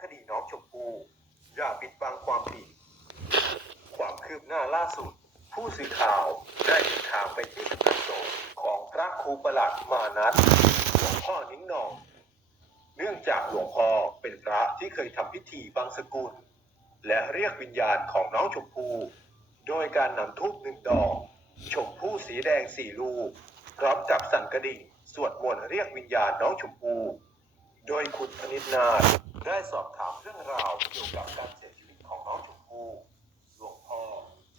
คดีน้องชมพู่อย่าปิดบังความผิด ความคืบหน้าล่าสุด ผู้สื่อข่าวได้เดินทางไปที่สำนักสงฆ์ของพระครูประหลัดมานัทหลวงพ่อนิ้งนอง เนื่องจากหลวงพ่อเป็นพระที่เคยทำพิธีบังสกุล และเรียกวิญญาณของน้องชมพู่โดยการนำทูบหนึ่งดอก ชมพู่สีแดงสี่ลูก พร้อมกับสั่นกระดิ่งสวดมนต์เรียกวิญญาณน้องชมพู่โดยคุณธนิตนาถ ได้สอบถามเรื่องราวเกี่ยวกับการเสียชีวิตของน้องชมพู่หลวงพ่อ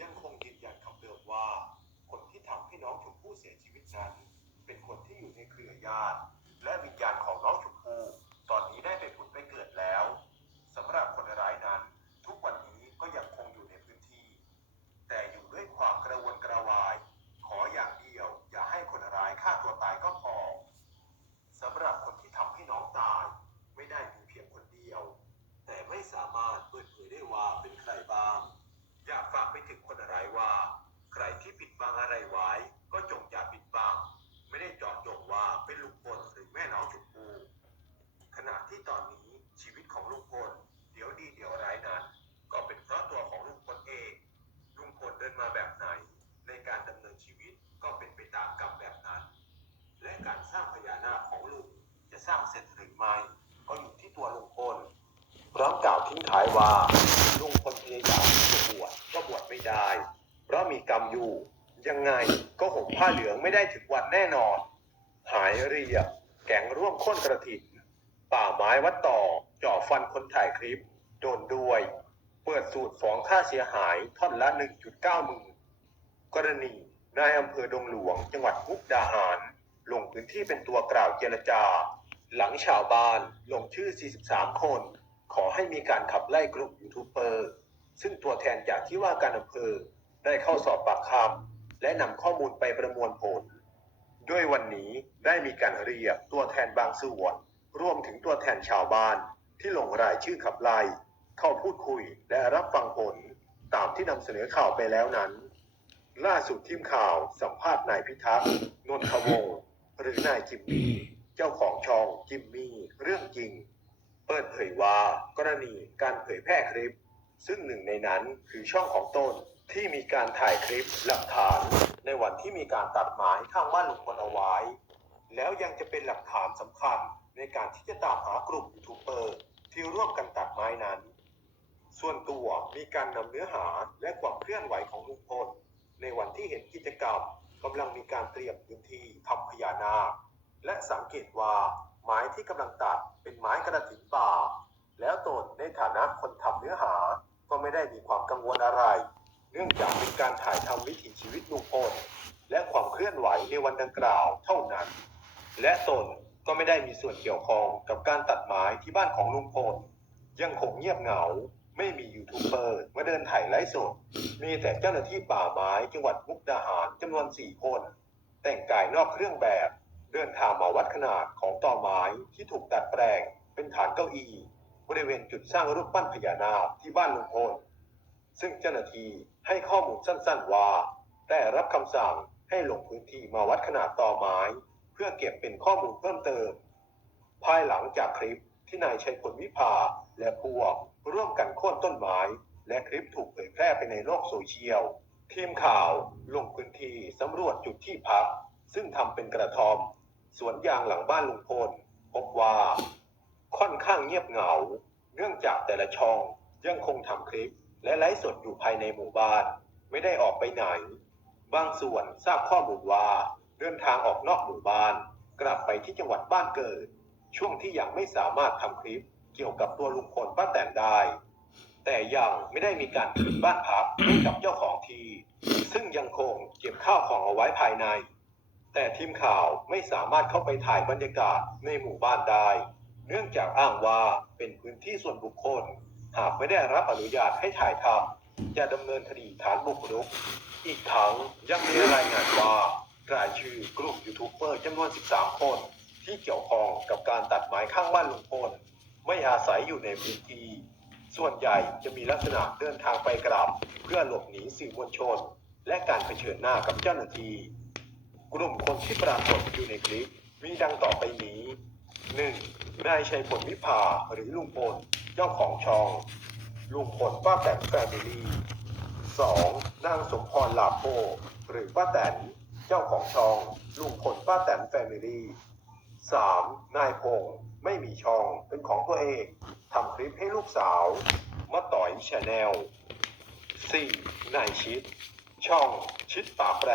ยังคงยืนยันคำเดิมว่า คนที่ทำให้น้องชมพู่เสียชีวิตนั้น เป็นคนที่อยู่ในเครือญาติ และวิญญาณของน้องชมพู่ตอนนี้ได้ไปผุดไปเกิดแล้วสำหรับคนร้ายนั้น ทุกวันนี้ก็ยังคงอยู่ในพื้นที่ แต่อยู่ด้วยความกระวนกระวาย ขออย่างเดียว อย่าให้คนร้ายฆ่าตัวตายก็พอสำหรับคนที่ทำให้น้องตาย ไม่ได้มีเพียงคนเดียว แต่ไม่สามารถเปิดเผยได้ว่าเป็นใครบ้าง อยากฝากไปถึงคนร้ายว่า ใครที่ปิดบัง อะไรไว้ก็จงอย่าปิดบังไม่ได้เจาะจงว่าเป็นลุงพลหรือแม่น้องชมพู่ขณะที่ตอนนี้ชีวิตของลุงพลเดี๋ยวดีเดี๋ยวร้ายนั้นก็เป็นเพราะตัวของลุงพลเองลุงพลเดินมาแบบไหน ในการดำเนินชีวิตก็เป็นไปตามกรรมแบบนั้น และการสร้างพญานาคของลุงจะสร้างเสร็จหรือไม่ก็อยู่ที่ตัวลุงพลพร้อมกล่าวทิ้งท้ายว่าลุงพลพยายามจะบวชก็บวชไม่ได้ เพราะมีกรรมอยู่ ยังไงก็ห่มผ้าเหลืองไม่ได้ถึงวันแน่นอน หายเรียบแกงร่วมค้นกระถิ่นป่าไม้วัดต่อจ่อฟันคนถ่ายคลิป โดนด้วย เปิดสูตรฟ้องค่าเสียหายท่อนละ 1.9หมื่นกรณีนายอำเภอดงหลวงจังหวัดมุกดาหาร ลงพื้นที่เป็นตัวกล่าวเจรจา หลังชาวบ้านลงชื่อ 43 คน ขอให้มีการขับไล่กลุ่มยูทูบเบอร์ ซึ่งตัวแทนจากที่ว่าการอำเภอได้เข้าสอบปากคำ และนำข้อมูลไปประมวลผล ด้วยวันนี้ได้มีการเรียกตัวแทนบางส่วน รวมถึงตัวแทนชาวบ้านที่ลงรายชื่อขับไล่เข้าพูดคุยและรับฟังผล ตามที่นำเสนอข่าวไปแล้วนั้น ล่าสุดทีมข่าวสัมภาษณ์นายพิทักษ์นนทวงศ์หรือนายจิมมี่เจ้าของช่องจิมมี่เรื่องจริง เปิดเผยว่ากรณีการเผยแพร่คลิป ซึ่งหนึ่งในนั้นคือช่องของต้น ที่มีการถ่ายคลิปหลักฐานในวันที่มีการตัดไม้ข้างบ้านลุงพลเอาไว้ แล้วยังจะเป็นหลักฐานสำคัญในการที่จะตามหากลุ่มยูทูบเบอร์ที่ร่วมกันตัดไม้นั้น ส่วนตัวมีการนำเนื้อหาและความเคลื่อนไหวของลุงพลในวันที่เห็นกิจกรรมกำลังมีการเตรียมพื้นที่ทำพญานาค และสังเกตว่าไม้ที่กำลังตัดเป็นไม้กระถิ่นป่า แล้วตนในฐานะคนทำเนื้อหาก็ไม่ได้มีความกังวลอะไร เนื่องจากเป็นการถ่ายทำวิถีชีวิตลุงพลและความเคลื่อนไหวในวันดังกล่าวเท่านั้น และตนก็ไม่ได้มีส่วนเกี่ยวข้องกับการตัดไม้ที่บ้านของลุงพล ยังคงเงียบเหงา ไม่มียูทูบเบอร์มาเดินถ่ายไลฟ์สด มีแต่เจ้าหน้าที่ป่าไม้จังหวัดมุกดาหารจำนวนสี่คน แต่งกายนอกเครื่องแบบ เดินทางมาวัดขนาดของต่อไม้ที่ถูกดัดแปลง เป็นฐานเก้าอี้บริเวณจุดสร้างรูปปั้นพญานาคที่บ้านลุงพล ซึ่งเจ้าหน้าที่ให้ข้อมูลสั้นๆว่า ได้รับคำสั่งให้ลงพื้นที่มาวัดขนาดต่อไม้ เพื่อเก็บเป็นข้อมูลเพิ่มเติม ภายหลังจากคลิปที่นายชัยพลวิภาและพวกร่วมกันโค่นต้นไม้ และคลิปถูกเผยแพร่ไปในโลกโซเชียล ทีมข่าวลงพื้นที่สำรวจจุดที่พัก ซึ่งทำเป็นกระทอม สวนยางหลังบ้านลุงพล พบว่า ค่อนข้างเงียบเหงา เนื่องจากแต่ละช่องยังคงทำคลิป และไลฟ์สดอยู่ภายในหมู่บ้าน ไม่ได้ออกไปไหน บางส่วนทราบข้อมูลว่า เดินทางออกนอกหมู่บ้าน กลับไปที่จังหวัดบ้านเกิด ช่วงที่ยังไม่สามารถทำคลิปเกี่ยวกับตัวลุงพลป้าแตนได้ แต่ยังไม่ได้มีการคืนบ้านพักให้กับเจ้าของที่ ซึ่งยังคงเก็บข้าวของเอาไว้ภายใน แต่ทีมข่าวไม่สามารถเข้าไปถ่ายบรรยากาศในหมู่บ้านได้ เนื่องจากอ้างว่าเป็นพื้นที่ส่วนบุคคล หากไม่ได้รับอนุญาตให้ถ่ายทำจะดำเนินคดีฐานบุกรุก อีกทั้งยังมีรายงานว่ารายชื่อกลุ่มยูทูบเบอร์จำนวน 13 คน ที่เกี่ยวข้องกับการตัดไม้ข้างบ้านลุงพลไม่อาศัยอยู่ในพื้นที่ ส่วนใหญ่จะมีลักษณะเดินทางไปกลับ เพื่อหลบหนีสื่อมวลชน และการเผชิญหน้ากับเจ้าหน้าที่ กลุ่มคนที่ปรากฏอยู่ในคลิปมีดังต่อไปนี้ 1. นายชัยพลวิภาหรือลุงพลเจ้าของช่อง ลุงพลป้าแตนแฟมิลี่สองนางสมพรลาโพหรือป้าแตนเจ้าของช่อง ลุงพลป้าแตนแฟมิลี่สามนายพงษ์ไม่มีช่องเป็นของตัวเองทำคลิปให้ลูกสาวมาต่อยชาแนลสี่นายชิด ช่อง ชิดป่าแปร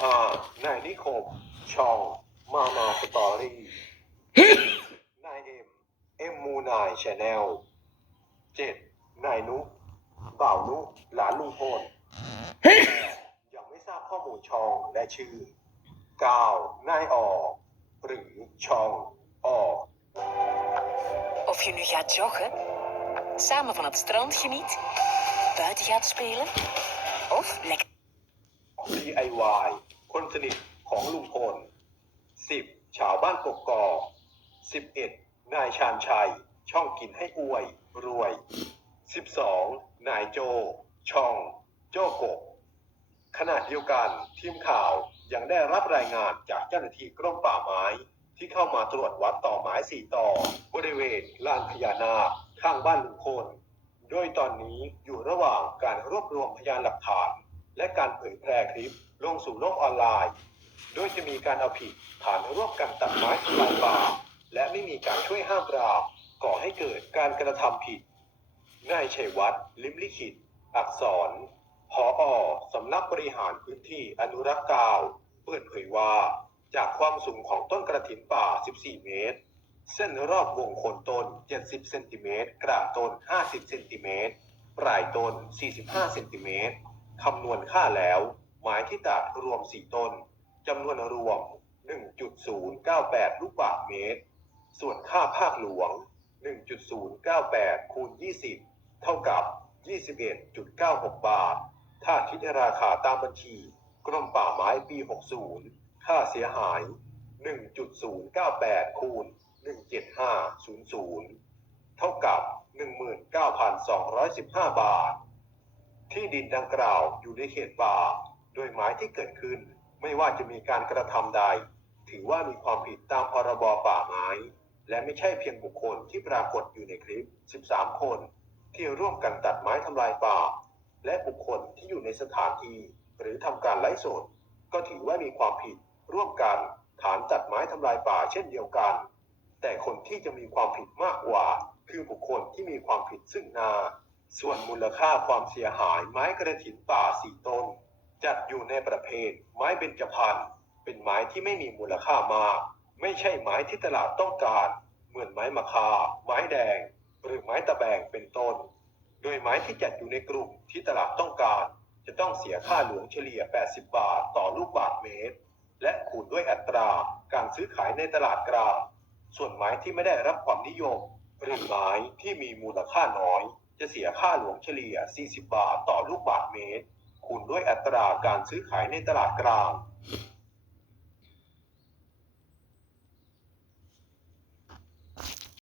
ห้านายนิคม ช่อง มานาสตอรี่ นายเอ็มเอ็มมูนายชาแนลเจ็ดนายนุบ่าวนุหลานลุงพลยังไม่ทราบข้อมูลช่องและชื่อเก้านายออกหรือช่องออก Of je nu gaat joggen, samen van het strand geniet, buiten gaat spelen of lekker. DIY คนสนิทของลุงพล 10. ชาวบ้านกกอก 11. นายชาญชัย ช่องกินให้อวย รวย 12. นายโจ ช่อง โจกกขณะเดียวกัน ทีมข่าวยังได้รับรายงานจากเจ้าหน้าที่กรมป่าไม้ ที่เข้ามาตรวจวัดต่อไม้สี่ต่อ บริเวณลานพญานาคข้างบ้านลุงพลโดยตอนนี้อยู่ระหว่างการรวบรวมพยานหลักฐาน และการเผยแพร่คลิปลงสู่โลกออนไลน์ โดยจะมีการเอาผิดฐานร่วมกันตัดไม้ทำลายป่า และไม่มีการช่วยห้ามปรามก่อให้เกิดการกระทำผิด นายชัยวัฒน์ลิมลิขิต อักษรผออสำนักบริหารพื้นที่อนุรักษ์กาวเปิดเผยว่า จากความสูงของต้นกระถินป่า 14 เมตร เส้นรอบวงโคนต้น 70 เซนติเมตร กลางต้น 50 เซนติเมตร ปลายต้น 45 เซนติเมตร คำนวณค่าแล้วไม้ที่ตัดรวม 4 ต้น จำนวนรวม 1.098 ลูกบาศก์เมตร ส่วนค่าภาคหลวง 1.098 คูณ 20 เท่ากับ 21.96 บาท ถ้าคิดราคาตามบัญชี กรมป่าไม้ปี 60 ค่าเสียหาย 1.098 คูณ 17500 เท่ากับ 19,215 บาท ที่ดินดังกล่าวอยู่ในเขตป่า โดยหมายที่เกิดขึ้นไม่ว่าจะมีการกระทำใด ถือว่ามีความผิดตามพรบป่าไม้ และไม่ใช่เพียงบุคคลที่ปรากฏอยู่ในคลิป 13 คน ที่ร่วมกันตัดไม้ทำลายป่า และบุคคลที่อยู่ในสถานที่หรือทำการไลฟ์สดก็ถือว่ามีความผิดร่วมกันฐานตัดไม้ทำลายป่าเช่นเดียวกัน แต่คนที่จะมีความผิดมากกว่า คือบุคคลที่มีความผิดซึ่งหน้า ส่วนมูลค่าความเสียหายไม้กระถินป่าสี่ต้น จัดอยู่ในประเภทไม้เบญจพรรณเป็นไม้ที่ไม่มีมูลค่ามาก ไม่ใช่ไม้ที่ตลาดต้องการ เหมือนไม้มะคา ไม้แดง หรือไม้ตะแบงเป็นต้น โดยไม้ที่จัดอยู่ในกลุ่มที่ตลาดต้องการ จะต้องเสียค่าหลวงเฉลี่ย 80 บาทต่อลูกบาทเมตร และคูณด้วยอัตราการซื้อขายในตลาดกลาง ส่วนไม้ที่ไม่ได้รับความนิยม หรือไม้ที่มีมูลค่าน้อย จะเสียค่าหลวงเฉลี่ย 40 บาทต่อลูกบาทเมตร คูณด้วยอัตราการซื้อขายในตลาดกลาง